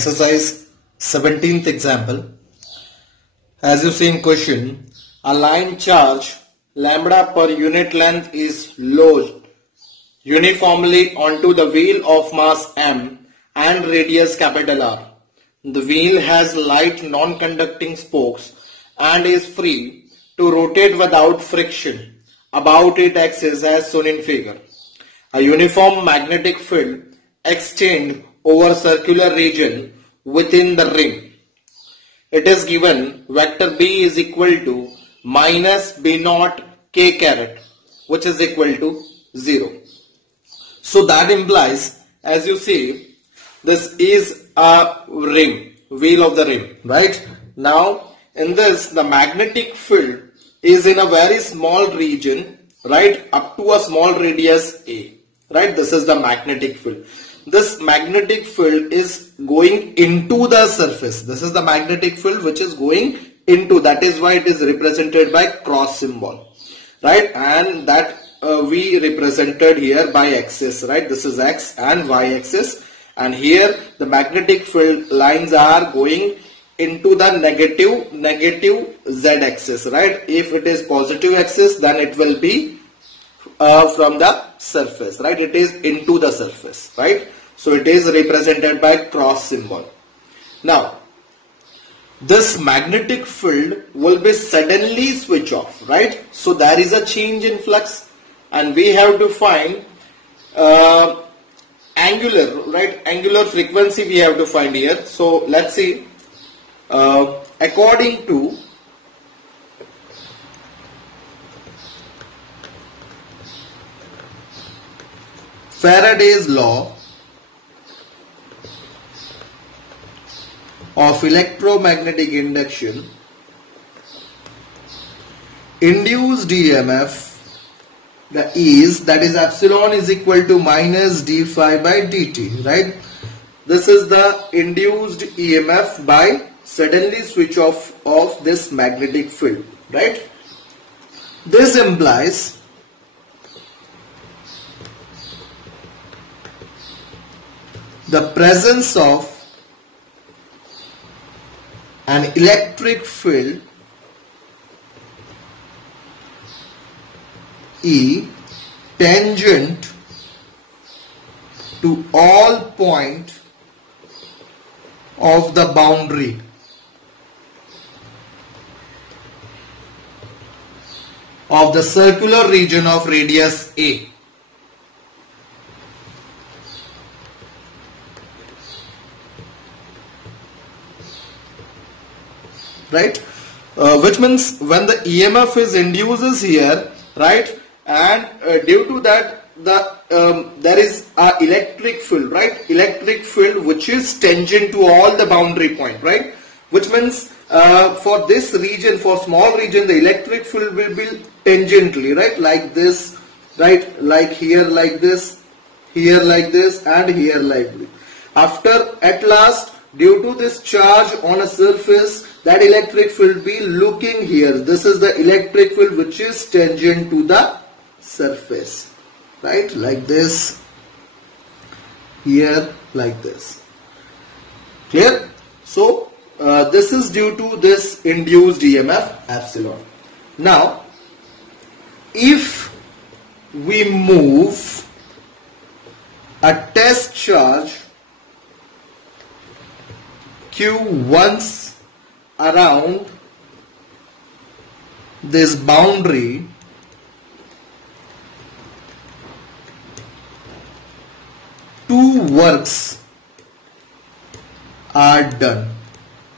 exercise 17th example. As you see in question, a line charge lambda per unit length is loaded uniformly onto the wheel of mass m and radius capital R. The wheel has light non-conducting spokes and is free to rotate without friction about its axis as shown in figure. A uniform magnetic field extends over circular region within the ring. It is given vector B is equal to minus B naught K caret, which is equal to 0. So that implies, as you see, this is a ring, wheel of the ring, right? Now in this, the magnetic field is in a very small region, right, up to a small radius A, right? This is the magnetic field. This magnetic field is going into the surface. This is the magnetic field which is going into, that is why it is represented by cross symbol, right? And that we represented here by axis, right? This is x and y axis, and here the magnetic field lines are going into the negative z axis, right? If it is positive axis, then it will be from the surface, right? It is into the surface, right? So it is represented by cross symbol. Now this magnetic field will be suddenly switch off, right? So there is a change in flux, and we have to find angular, right? Angular frequency we have to find here. So let's see. According to Faraday's law of electromagnetic induction, induced EMF that is epsilon is equal to minus d phi by dt, right? This is the induced EMF by suddenly switch off of this magnetic field, right? This implies the presence of an electric field E tangent to all point of the boundary of the circular region of radius A. Right? Which means when the EMF is induces here, right, and due to that there is a electric field, right? Electric field which is tangent to all the boundary point, right? Which means for this region, for small region, the electric field will be tangentially, right? Like this, right? Like here like this, here like this, and here like this. After at last, due to this charge on a surface, that electric field be looking here. This is the electric field which is tangent to the surface, right? Like this, here like this. Clear? So this is due to this induced EMF epsilon. Now if we move a test charge Q once around this boundary, two works are done.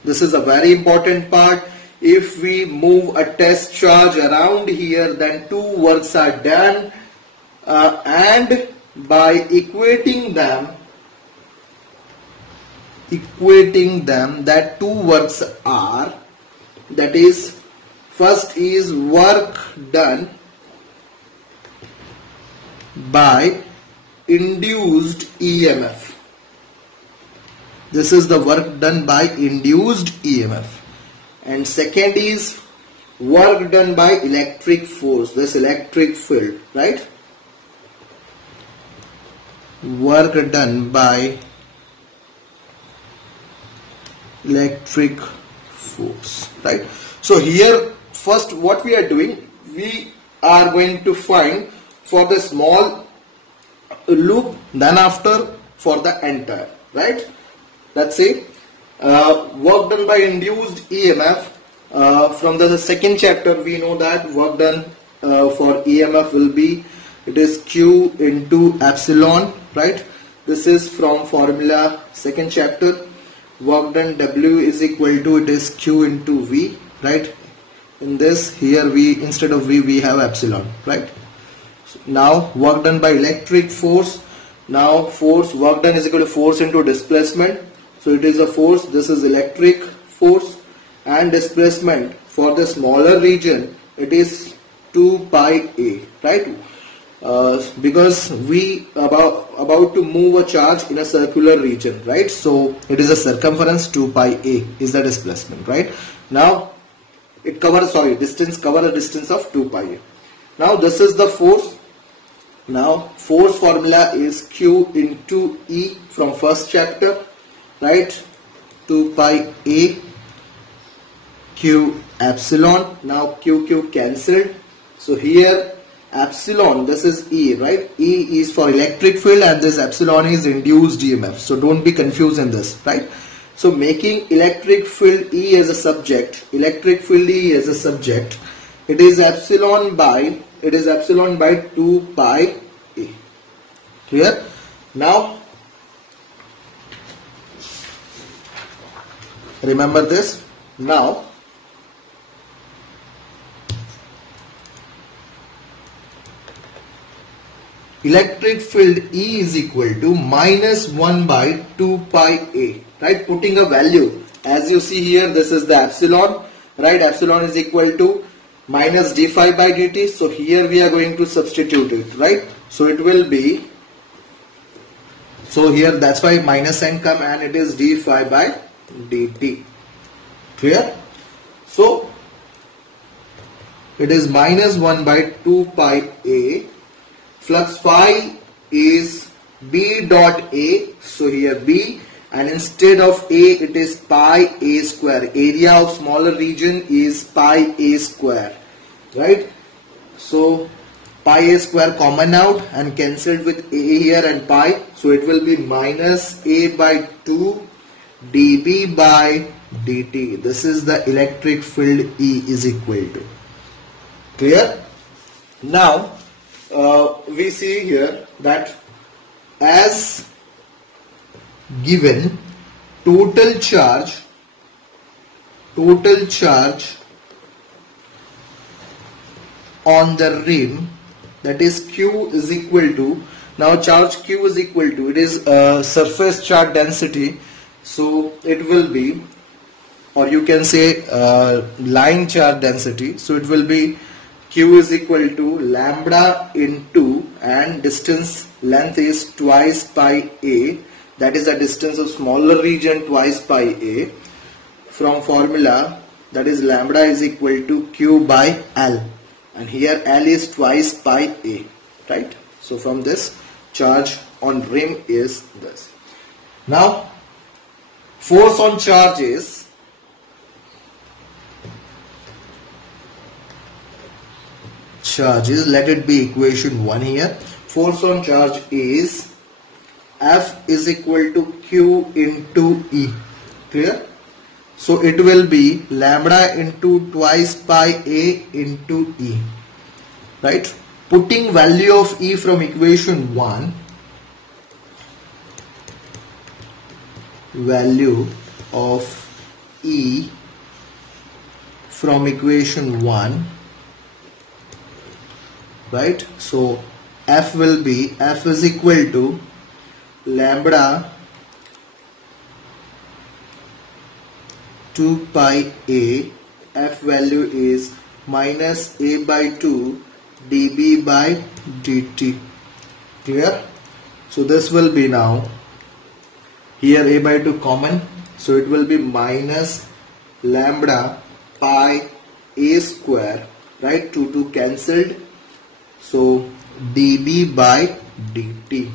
This is a very important part. If we move a test charge around here, then two works are done, and by equating them, that two works are, that is, first is work done by induced EMF. This is the work done by induced EMF. And second is work done by electric force, this electric field, right? Work done by electric force, right? So here first what we are doing, we are going to find for the small loop, then after for the entire, right? Let's say work done by induced EMF. From the second chapter we know that work done for EMF will be, it is Q into epsilon, right? This is from formula second chapter. Work done W is equal to, it is Q into V, right? In this, here we, instead of V, we have epsilon, right? Now work done by electric force. Now force, work done is equal to force into displacement. So it is a force, this is electric force, and displacement for the smaller region, it is 2 pi a, right? Because we about to move a charge in a circular region, right? So it is a circumference 2 pi a is the displacement, right? Now it covers, sorry, distance, cover a distance of 2 pi a. Now this is the force. Now force formula is Q into E from first chapter, right? 2 pi a Q epsilon. Now Q cancelled. So here epsilon, this is E, right? E is for electric field and this epsilon is induced EMF. So don't be confused in this, right? So making electric field E as a subject, electric field E as a subject, it is epsilon by 2 pi a. Clear? Now remember this. Now electric field E is equal to minus 1 by 2 pi a, right? Putting a value, as you see here, this is the epsilon, right? Epsilon is equal to minus d phi by dt. So here we are going to substitute it, right? So it will be, so here that's why minus sign come, and it is d phi by dt. Clear? So it is minus 1 by 2 pi a. Flux phi is B dot A, so here B, and instead of A it is pi A square. Area of smaller region is pi A square, right? So pi A square common out and cancelled with A here and pi, so it will be minus A by 2 dB by dt. This is the electric field E is equal to. Clear? Now we see here that as given, total charge on the rim, that is Q is equal to, now charge Q is equal to, it is surface charge density, so it will be, or you can say line charge density, so it will be Q is equal to lambda into, and distance length is twice pi a, that is the distance of smaller region twice pi a, from formula, that is lambda is equal to Q by L, and here L is twice pi a, right? So from this, charge on rim is this. Now force on charge is let it be equation 1 here. Force on charge is F is equal to Q into E. Clear? So it will be lambda into twice pi A into E, right? Putting value of E from equation 1, value of E from equation 1, right? So F will be, F is equal to lambda 2 pi a, F value is minus a by 2 dB by dt. Clear? So this will be now, here a by 2 common, so it will be minus lambda pi a square, right? 2 cancelled, so dB by dt.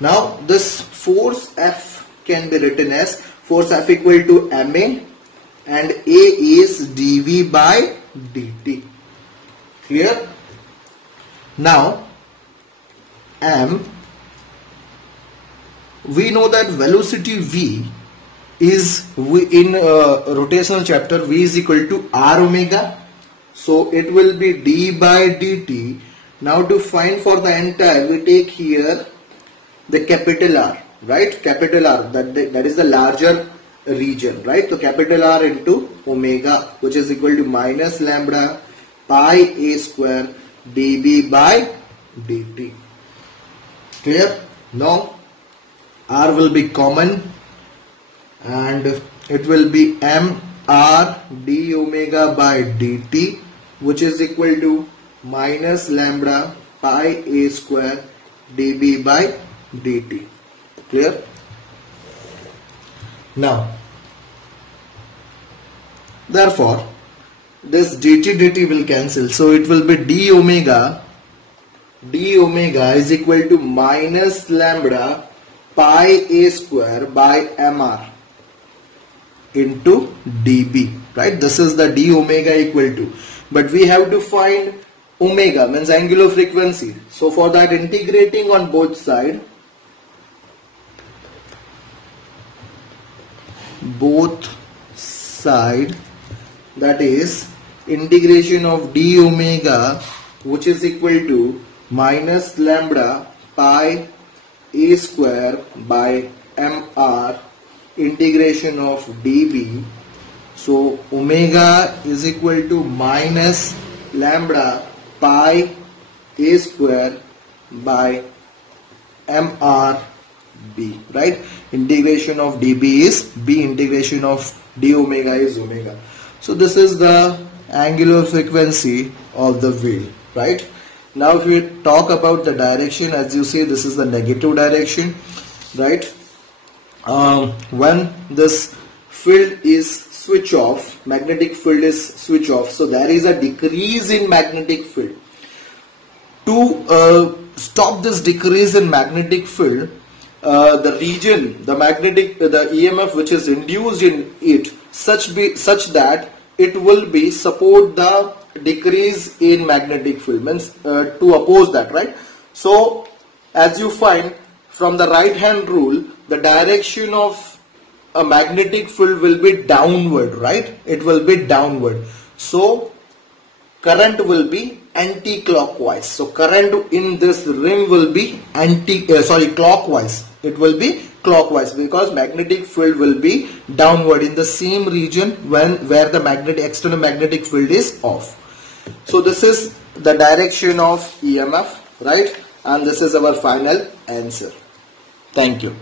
Now this force F can be written as force F equal to ma, and A is dV by dt. Clear? Now m, we know that velocity v is in rotational chapter, v is equal to r omega, so it will be d by dt. Now to find for the entire, we take here the capital R, right? Capital R, that is the larger region, right? So capital R into omega, which is equal to minus lambda pi a square dB by dt. Clear? Now R will be common and it will be m r d omega by dt, which is equal to minus lambda pi a square dB by dt. Clear? Now therefore this dt will cancel, so it will be d omega is equal to minus lambda pi a square by mr into dB, right? This is the d omega equal to, but we have to find omega, means angular frequency. So for that, integrating on both sides, that is integration of d omega, which is equal to minus lambda pi a square by mr integration of dB. So omega is equal to minus lambda pi a square by mr b, right? Integration of dB is b, integration of d omega is omega. So this is the angular frequency of the wheel, right? Now if we talk about the direction, as you see, this is the negative direction, right? When this field is switch off, magnetic field is switch off, so there is a decrease in magnetic field. To stop this decrease in magnetic field, the region, the EMF which is induced in it such that it will be support the decrease in magnetic field, means to oppose that, right? So as you find from the right hand rule, the direction of a magnetic field will be downward, right? It will be downward. So current will be anti-clockwise. So current in this ring will be clockwise. It will be clockwise because magnetic field will be downward in the same region where the external magnetic field is off. So this is the direction of EMF, right? And this is our final answer. Thank you.